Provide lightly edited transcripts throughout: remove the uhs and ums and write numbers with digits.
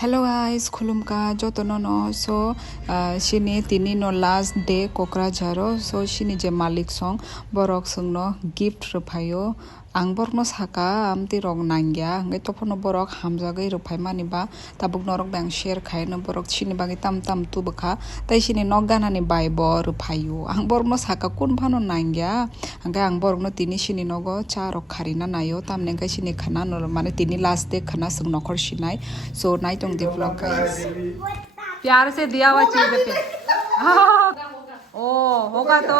Hello guys, khulumka jotono no so sini tini no last day Kokrajharo so sini je malik song borok sung no gift ruphayo ang borok no saka amti rong nangya ngai topono borok hamjagai ruphai mani ba tabuk norok bang share khai no borok sini bagi tam tam tu bkha tai sini nok gana ni bai bo ruphayo ang borok no saka kun phano nangya angkai ang borok no tini sini nogo cha rok kharina nayo tamne ngai sini khana no mane tini last day khana sung nokhor sinai so nai the vlog guys प्यार से दिया हुआ चीज पे ओ होगा तो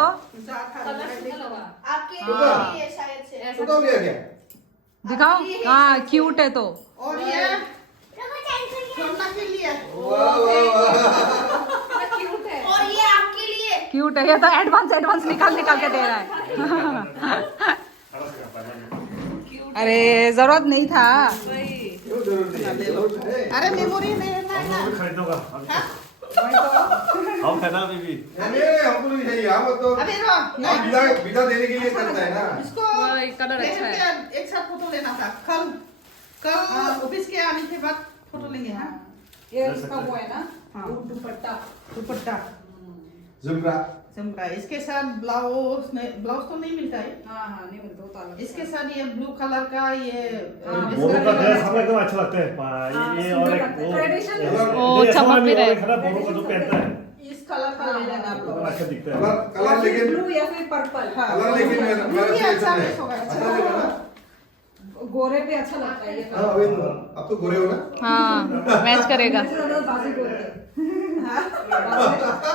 आपके लिए शायद से दिखाओ हाँ क्यूट है तो और ये सोना के लिए और ये आपके लिए क्यूट है ये तो एडवांस निकाल के दे रहा है अरे जरूरत नहीं था अरे मेमोरी नहीं है ना खरीदूंगा हम है ना बीबी अरे हमको नहीं चाहिए हम तो अभी रो वीजा देने के लिए करता है ना इसको कलर अच्छा है एक साथ फोटो लेना था कल ऑफिस के आने के बाद फोटो लेंगे हाँ ये इसका वो है ना हाँ। दुपट्टा जुमरा इसके साथ ब्लाउज तो नहीं मिलता है हाँ नहीं मिलता वो तो अलग इसके साथ ये ब्लू कलर का ये बोरो का ड्रेस हमें एकदम अच्छा लगता है ये और एक वो चमक भी रहे बोरो का जो पहनता है इस कलर का ले लेना आप लोग अच्छा दिखता है कलर लेकिन ब्लू या फिर पर्पल कलर लेकिन ब्लू ही अच्छा है मैच होगा अच्छा लगेगा ना गोरे पे अच्छा लगता है ये हाँ अभी तो अब तो गोरे हो ना हाँ मैच करेगा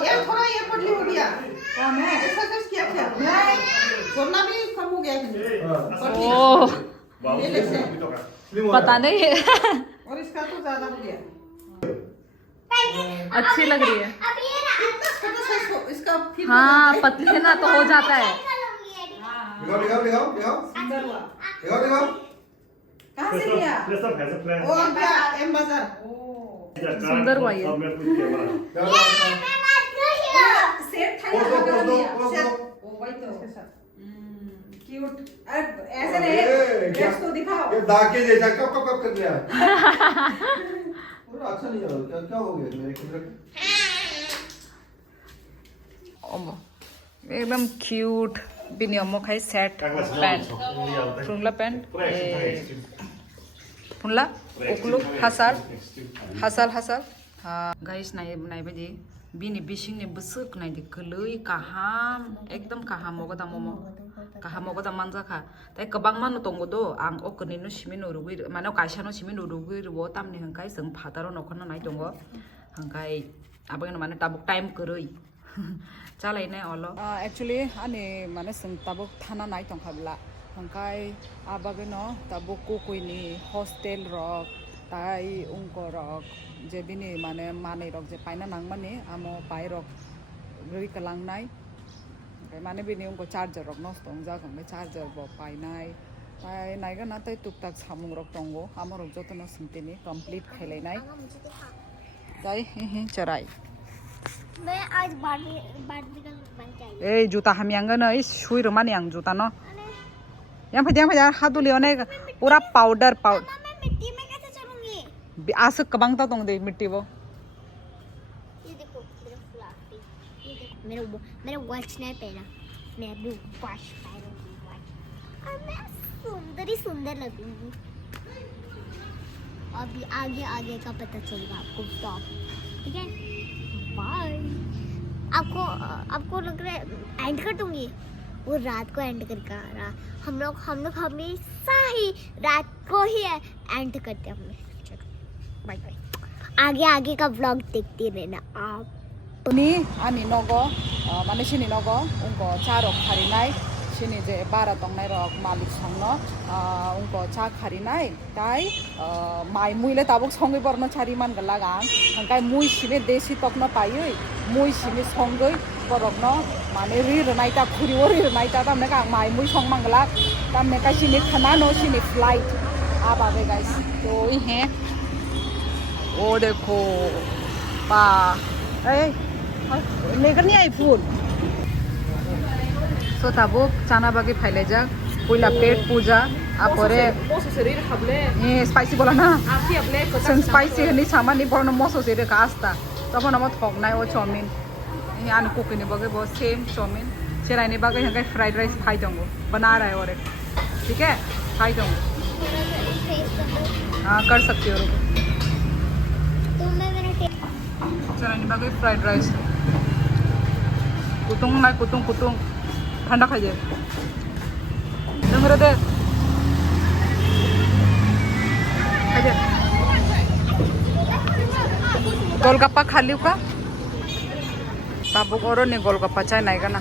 ये थोड़ा ये पतली हो गया कौन है एक्सरसाइज किया क्या वरना भी कम हो गया ओ ये ले से पता नहीं है और इसका तो ज्यादा हो गया अच्छी लग रही है इतना छोटा साइज हो इसका फिर हाँ पतली है ना तो हो जाता है दिखाओ सुंदर हुआ कहाँ से लिया place of has a plan वो क्या एम बाजार सुंदर हुआ ये। सेट था या लगा लिया ओ वही तो क्यूट ऐसे नहीं ड्रेस तो दिखाओ ये दागे जैसा कब कर दिया पूरा अच्छा नहीं हो रहा क्या हो गया मेरे कैमरे एकदम क्यूट बिनी अम्मो खाई सेट पैंट फुंगला पैंट फुंगला ओकुलु हासाल हाँ गाइस नाय बायदि बिनि बिसिंनि बसुक नायदि गोलै काहाम एकदम काहाम मोगदा मोमो काहाम मोगदा मानजाखा ताय गोबां मानु दंगो आं अकनि नु सिमि नु रुगै माने कायसानो सिमि नु रुगै रुबो तामनि हंखाय जों फादारो नखरनो नाय दंगो हंखाय आबगनो माने ताबुक टाइम करै चालायनाय अल एक्चुअली आनि माने जों ताबुक थाना नाय दंखाब्ला हंखाय आबागनो ताबुक कुकुइनि हस्टेल रक ताय उंको रक जे बिनि माने रक जे पाइना नांगमानि आमो पाइ रक रुइ कलांनाय माने बिनि उंको चार्जर रक नस्त जागोन चार्जर ब पाइनाय ताय नायगोन ना ताय टुकटाक सामुं रक दंगो आमो रक जतनो सिंतिनि कंप्लीट खायलायनाय ताय हे चराय मैं आज बार्बी का बन चाहिए ए जूता हम यांगन ए सुई रमानी आंग जूता न यहाँ पे हाथ धुली अनेक पूरा पाउडर मैं मिट्टी में कैसे चलूंगी आस कबांगता तो दे मिट्टी वो ये देखो मेरा फ्लाफी ये देखो मेरा वॉच नहीं पहना मैं ब्लू वॉच पहनूंगी वॉच और मैं सुंदर लगूंगी अभी आगे का पता चलेगा आपको टॉप ठीक है बाय आपको लग रहा है एंड कर दूंगी वो रात को एंड करके आ रहा हम लोग हमेशा ही रात को ही एंड करते हैं चलो बाय बाय आगे का व्लॉग देखते रहना आप नि आनी नगो माने सिनी नगो उनको चारो खारिनाय सिनी जे बारा तंगनाय रक मालिक संनो उनको चा खारिनाय ताय माय मुइले ताबुक संगै बरनो चारि मान गलागा हंकाय मुइ सिने देसी तकनो पायै मुइ सिने संगै बरनो माने रि रनायता खुरि ओरि रनायता तामने का माय मुइ संग मंगला तामने का सिने खाना नो सिने फ्लाइट आबाबे गाइस तो ई है ओ देखो पा ए लेकर नहीं आई फूड सो ताबुक चाना बागी फाइले जा पहिला पेट पूजा आपरे ये स्पाइसी बोला ना सन स्पाइसी हनी सामान नि बरन मसो सेरे कास्ता तब नम थकनाय ओ चाउमिन ये आन कुकिनी बगे बो सेम चाउमिन चेराइनी बगे हंगे फ्राइड राइस खाइ दंगो बना रहा है और ठीक है खाइ दंगो हाँ कर सकती हो चेराइनी बगे फ्राइड राइस कुतुंग नाय कुतुंग ठंडा खाइए दे गोलगप्पा खा लियो का बाबू को नहीं गोलगप्पा चाहे नहीं का ना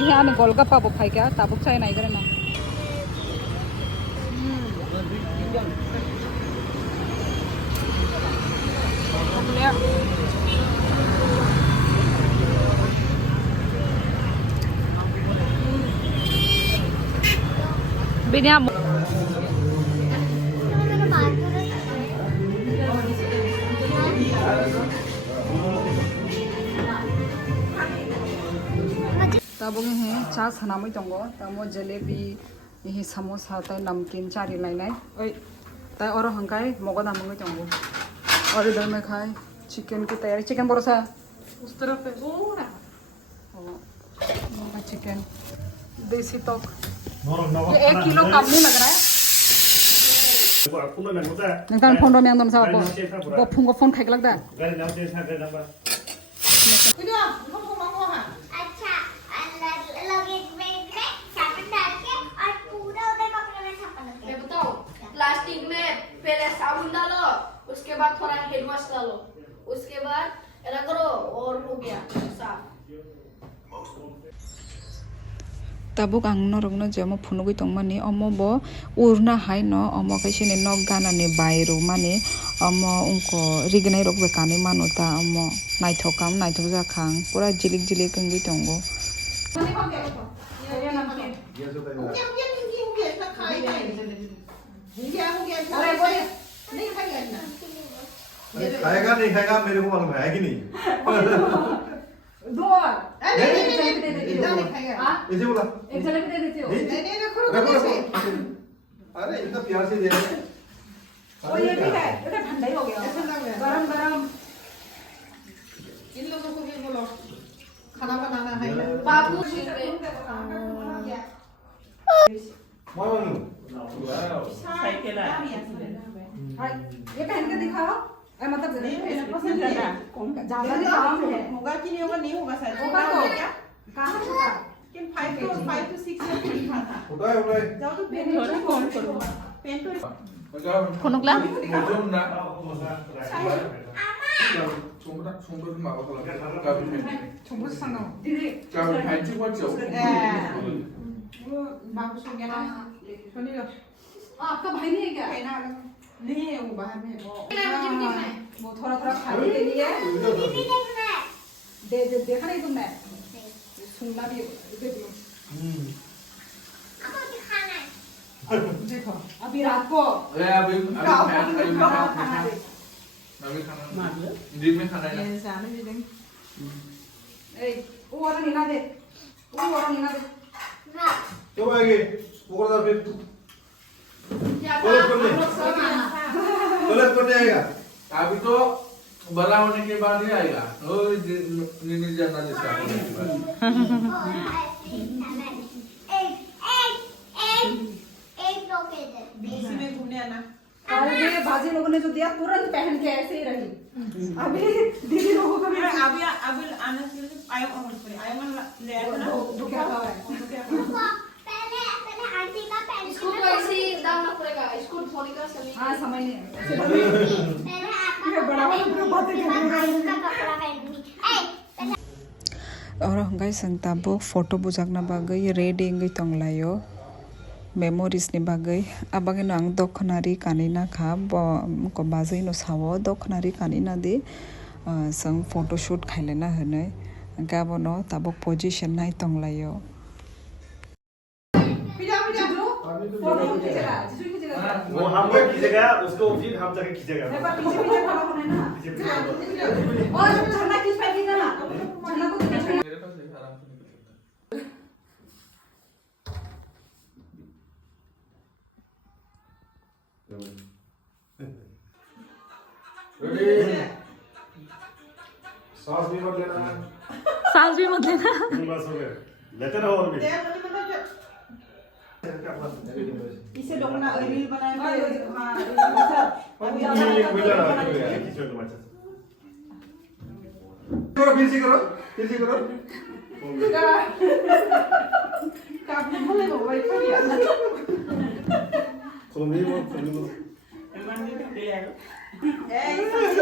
यहाँ ने गोलगप्पा वो खाई क्या ताबुक चाहे नहीं करे ना बिना तब हे चा सनामै दङ तब जलेबी हे समोसा त नमकीन चारि लाइनाय ओइ त और हंकाय मगो दामंगै दङ और इधर में खाए चिकन की तैयारी चिकन बरोसा उस तरफ है वो ना चिकन देसी तक ये 1 किलो कम नहीं लग रहा है नोंथां फन रमें दम साबो वो फुंगो फन खाइक लगदा अच्छा लगेज में साबुन डाल के और पूरा उधर कपड़े में साबुन डाल के बताओ प्लास्टिक में पहले साबुन डालो उसके बाद थोड़ा हेड वॉश डालो उसके बाद ऐसा करो और हो गया साफ tabuk ang norong jamo phunugui tongmani omo bo urna hai no omo kaisini nok ganani bairu mani omo unko rignai rok bekani manuta omo naithokam naithokja khang pura jilik jilik ngui tongo खाएगा नहीं खाएगा मेरे को मालूम है कि नहीं दो ऐसे बोला एक जलेबी दे देती हो नहीं रखो अरे इतना प्यार से दे रहे हैं और ये भी है ये तो ठंडा ही हो गया गरम गरम इन लोगों को भी बोलो खाना बनाना है बाबू मालूम ये पहन के दिखाओ मतलब नहीं मेरा पसंद ज्यादा नहीं काम है होगा कि नहीं होगा नहीं होगा शायद होगा तो क्या कहाँ छोटा लेकिन 5 to 6 ईयर की लिखा था उठाए उठाए जाओ तो पेन कौन करो पेन तो फोनुकला 정부 상어 दिदी बाबू सुन गया ना सुनिए आपका भाई नहीं है क्या नहीं है वो बाहर में वो थोड़ा थोड़ा खाने के लिए टीवी देखना है देखा नहीं तुमने सुनना भी दे दो आपको दिखाना है देखो अभी रात को अभी खाना दिन में खाना है ना जाने भी देंगे ए वो वाला नीना दे ना क्यों आएगी वो कर फिर कॉलेज करने आएगा अभी तो बड़ा होने के बाद ही आएगा वो नीनी जाना जैसे होने के बाद एक रोके दे इसी में घूमने आना अरे ये बाजी लोगों ने जो दिया तुरंत पहन के ऐसे ही रही अभी दीदी लोगों को भी अभी आने से आयो ले आया ना तो क्या हुआ है पहले आंटी का पहले इसको तो ऐसे ही डालना पड़ेगा इसको धोने का समय हाँ समझ नहीं पहले आपका बड़ा वाला पूरा बातें कर रहा है का कपड़ा पहनूंगी और हंगाई संताबो फोटो बुजाकना बागै रेडी इंगै तंगलायो मेमोरीज नि बागै आबागै आं दखनारि कानिना खा को बाजै नो सावो दखनारि कानिना दि जों फोटोशूट खाइलेना होनै गाबनो ताबो पोजीशन नाय तंगलायो फोटो खींचेगा जिसु खींचेगा वो हम लोग खींचेगा उसको फिर हम जाके खींचेगा पीछे पीछे खड़ा होना है ना और झरना किस पे खींचना झरना को मेरे पास है आराम से निकल सकता रेडी सांस भी मत लेना सांस भी मत लेना बस हो गया लेते रहो और भी दे इसे लोगना रील बनाएंगे हां करो फिर से करो काफी भले हो भाई बढ़िया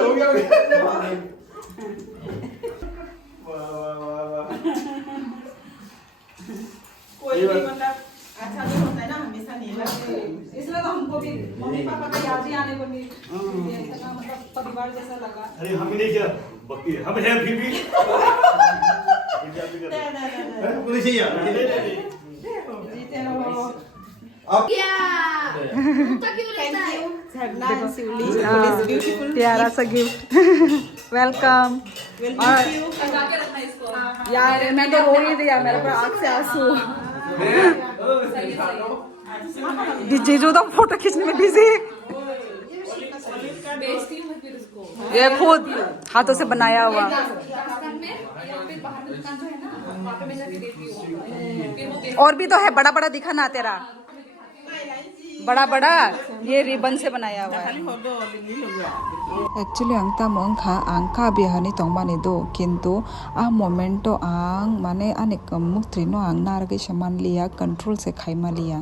हो गया वाह वाह वाह वाह कोई भी मतलब अच्छा नहीं होता है ना हमेशा नहीं इसलिए तो हमको भी मम्मी पापा का याद ही आने को नहीं इतना मतलब परिवार जैसा लगा अरे हम ही नहीं किया बाकी हम हैं फिर भी पुलिस ही यार जीते रहो क्या कुत्ता क्यों रहता है झरना शिवली पुलिस ब्यूटीफुल प्यारा सा गिफ्ट वेलकम यार मैं तो रो ही दिया मेरे पर आँख से आंसू जीजू तो फोटो खींचने में बिजी ये खुद हाथों से बनाया हुआ और भी तो है बड़ा बड़ा दिखा ना तेरा बड़ा बड़ा ये रिबन से बनाया हुआ है एक्चुअली आं तामो आंखा बिहानी तंगबानी दो किंतु आ मोमेंटो आं माने अनेक मुक्त्रिनो आं नारगे समान लिया कंट्रोल से खाइमा लिया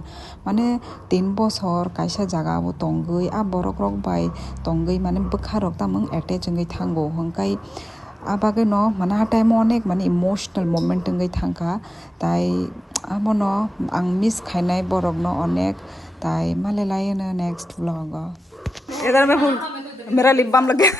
माने 3 बছर कायसा जागा वो तंगई आ बरक रक बाय तंगई माने बखारक तामों एटेच जंगई थांगो हंकाई आबागे न माने आ टाइम अनेक माने इमोशनल मोमेंट जंगई थांका ताई आमनो आं मिस खाइनाय बरक न अनेक ताई माले लायनो नेक्स्ट व्लॉग इधर में मेरा लिप बाम लग गया